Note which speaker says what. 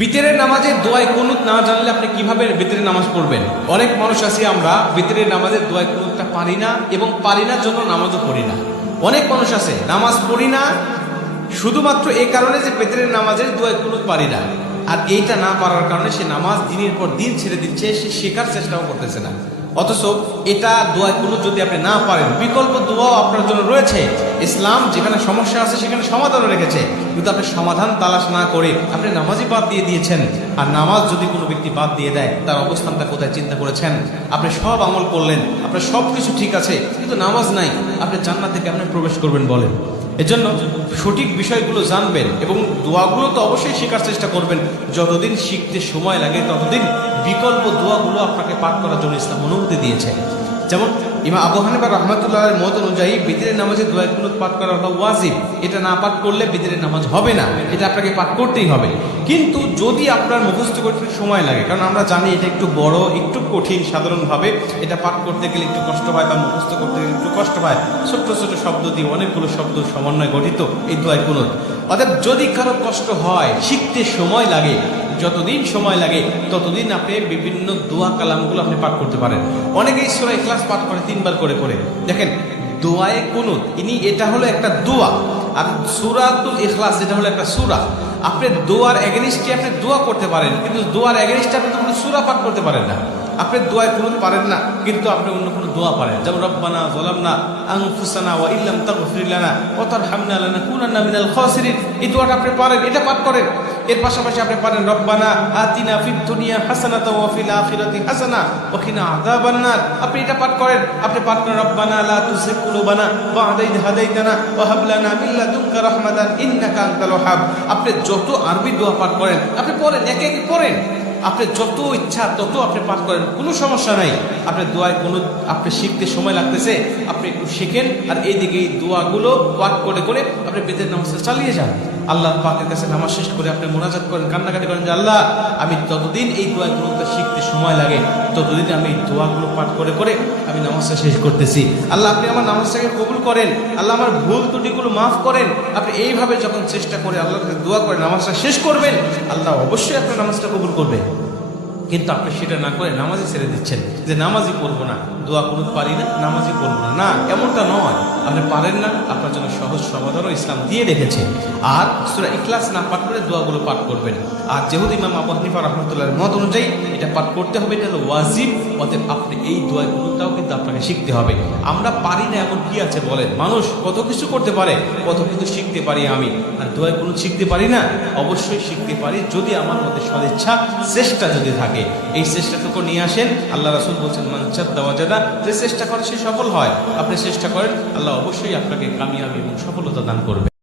Speaker 1: বিতেরের নামাজে দোয়ায় কুনুত না জানলে আপনি কীভাবে বিতরের নামাজ পড়বেন? অনেক মানুষ আছি আমরা, বিতরের নামাজে দোয়ায় কুনুতটা পারি না এবং পারি না জন্য নামাজও পড়ি না। অনেক মানুষ আছে, নামাজ পড়ি না, শুধুমাত্র এই কারণে যে বেতরের নামাজের দোয়ায় কুনুত পারি না। আর এইটা না পারার কারণে সে নামাজ দিনের পর দিন ছেড়ে দিচ্ছে, সে শেখার চেষ্টাও করতেছে না। অথচ এটা দোয়া কোনো যদি আপনি না পারেন, বিকল্প দোয়াও আপনার জন্য রয়েছে। ইসলাম যেখানে সমস্যা আছে সেখানে সমাধানও রেখেছে। কিন্তু আপনি সমাধান তালাশ না করে আপনি নামাজই বাদ দিয়ে দিয়েছেন। আর নামাজ যদি কোনো ব্যক্তি বাদ দিয়ে দেয়, তার অবস্থানটা কোথায় চিন্তা করেছেন? আপনি সব আমল করলেন, আপনার সব কিছু ঠিক আছে, কিন্তু নামাজ নাই, আপনি জান্নাতে কেমন প্রবেশ করবেন বলেন? এজন্য সঠিক বিষয়গুলো জানবেন এবং দোয়াগুলো তো অবশ্যই শেখার চেষ্টা করবেন। যতদিন শিখতে সময় লাগে, ততদিন বিকল্প দোয়াগুলো আপনাকে পাঠ করার জন্য ইসলাম অনুমতি দিয়েছে। যেমন ইমা আবু হানিফা রহমতুল্লাহের মত অনুযায়ী বিদিরের নামাজে দোয়াগুলো পাঠ করা হলো ওয়াজিব। এটা না পাঠ করলে বিদিরের নামাজ হবে না। এটা আপনাকে পাঠ করতেই হবে। কিন্তু যদি আপনার মুখস্থ করতে সময় লাগে, কারণ আমরা জানি এটা একটু বড়, একটু কঠিন সাধারণভাবে, এটা পাঠ করতে গেলে একটু কষ্ট হয়, বা মুখস্থ করতে গেলে একটু কষ্ট হয়। ছোট্ট ছোট শব্দ দিয়ে অনেকগুলো শব্দ সমন্বয় গঠিত এই দোয়ায় কুনুত। অর্থাৎ যদি কারও কষ্ট হয়, শিখতে সময় লাগে যতদিন সময় লাগে, ততদিন আপনি বিভিন্ন দোয়া কালামগুলো আপনি পাঠ করতে পারেন। অনেকেই সুরা ক্লাস পাঠ করে, তিনবার করে করে। দেখেন, দোয়ায়ে কুনুত ইনি এটা হলো একটা দোয়া। আর সুরাতুল ইখলাস, এটা হলো একটা সুরা। আপনি দোয়ার এগেনিস্টে আপনি দোয়া করতে পারেন, কিন্তু দোয়ার এগেনিস্টে আপনি তো কোনো সুরা পাঠ করতে পারেন না। আপনি দোয়ায় কোনো পারেন না, কিন্তু আপনি অন্য কোনো দোয়া পারেন। যেমন, রব্বানা জলামনা আনফুসানা ওয়া ইল্লাম তাগফির লানা ওয়া তারহামনা লানাকুনান্না মিনাল খাসিরিন। এই দোয়াটা আপনি পারেন, এটা পাঠ করেন। এর পাশাপাশি আপনি পারেন, রব্বানা আতিনা ফিদ দুনিয়া হাসানাতা ওয়া ফিল আখিরাতি হাসানা ওয়া কিনা আযাবান নার। আপনি এটা পাঠ করেন, আপনি পাঠ করেন, রব্বানা লা তুযিগ কুলুবানা বা'দা ইয হাদাইতানা ওয়া হাব লানা মিন লাদুনকা রাহমাতান ইন্নাকা আনতাল ওয়াহাব। আপনি যত আরবি দোয়া পাঠ করেন, আপনি পড়েন, একে একে পড়েন। আপনি যত ইচ্ছা, তত আপনি পাঠ করেন। কোনো সমস্যা নাই। আপনি দোয়ায় কোনো আপনি শিখতে সময় লাগতেছে, আপনি একটু শিখেন, আর এইদিকে এই দোয়াগুলো ওয়াক করে করে আপনি বেদের নামাজটা চালিয়ে যান। আল্লাহ পাকের কাছে নামাজ শেষ করে আপনি মোনাজাত করেন, কান্নাকাটি করেন যে, আল্লাহ, আমি ততদিন এই দোয়াগুলো শিখতে সময় লাগে। ততদিন আমি দোয়াগুলো পাঠ করে করে আমি নামাজটা শেষ করতেছি। আল্লাহ, আপনি আমার নামাজটাকে কবুল করেন। আল্লাহ, আমার ভুল ত্রুটিগুলো মাফ করেন। আপনি এইভাবে যখন চেষ্টা করে আল্লাহর কাছে দোয়া করে নামাজটা শেষ করবেন, আল্লাহ অবশ্যই আপনার নামাজটা কবুল করবে। কিন্তু আপনি সেটা না করে নামাজই ছেড়ে দিচ্ছেন। যে নামাজই পড়ব না, দোয়া কোনো পারি না, নামাজই পড়ব না। না, এমনটা নয়। আপনি পারেন না, আপনার জন্য সহজ সমাধানও ইসলাম দিয়ে রেখেছে। আর সুরা ইখলাস না পাঠ করে দোয়াগুলো পাঠ করবেন। আর যেহেতু ইমাম আবু হানিফা রহমতুল্লাহর মত অনুযায়ী এটা পাঠ করতে হবে, এটা হলো ওয়াজিব, অতএব আপনি এই দোয়াগুলোটাও কিন্তু আপনাকে শিখতে হবে। আমরা পারি না এমন কি আছে বলেন? মানুষ কত কিছু করতে পারে, কত কিছু শিখতে পারি আমি। আর দোয়া কোনো শিখতে পারি না? অবশ্যই শিখতে পারি যদি আমার মধ্যে সদিচ্ছা, চেষ্টা যদি থাকে। এই চেষ্টাটুকু নিয়ে আসেন, আল্লাহ রাসুল বলছেন মানচার দেওয়া যে চেষ্টা করে সে সফল হয়। আপনি চেষ্টা করেন, আল্লাহ অবশ্যই আপনাকে কামিয়াবি এবং সফলতা দান করবে।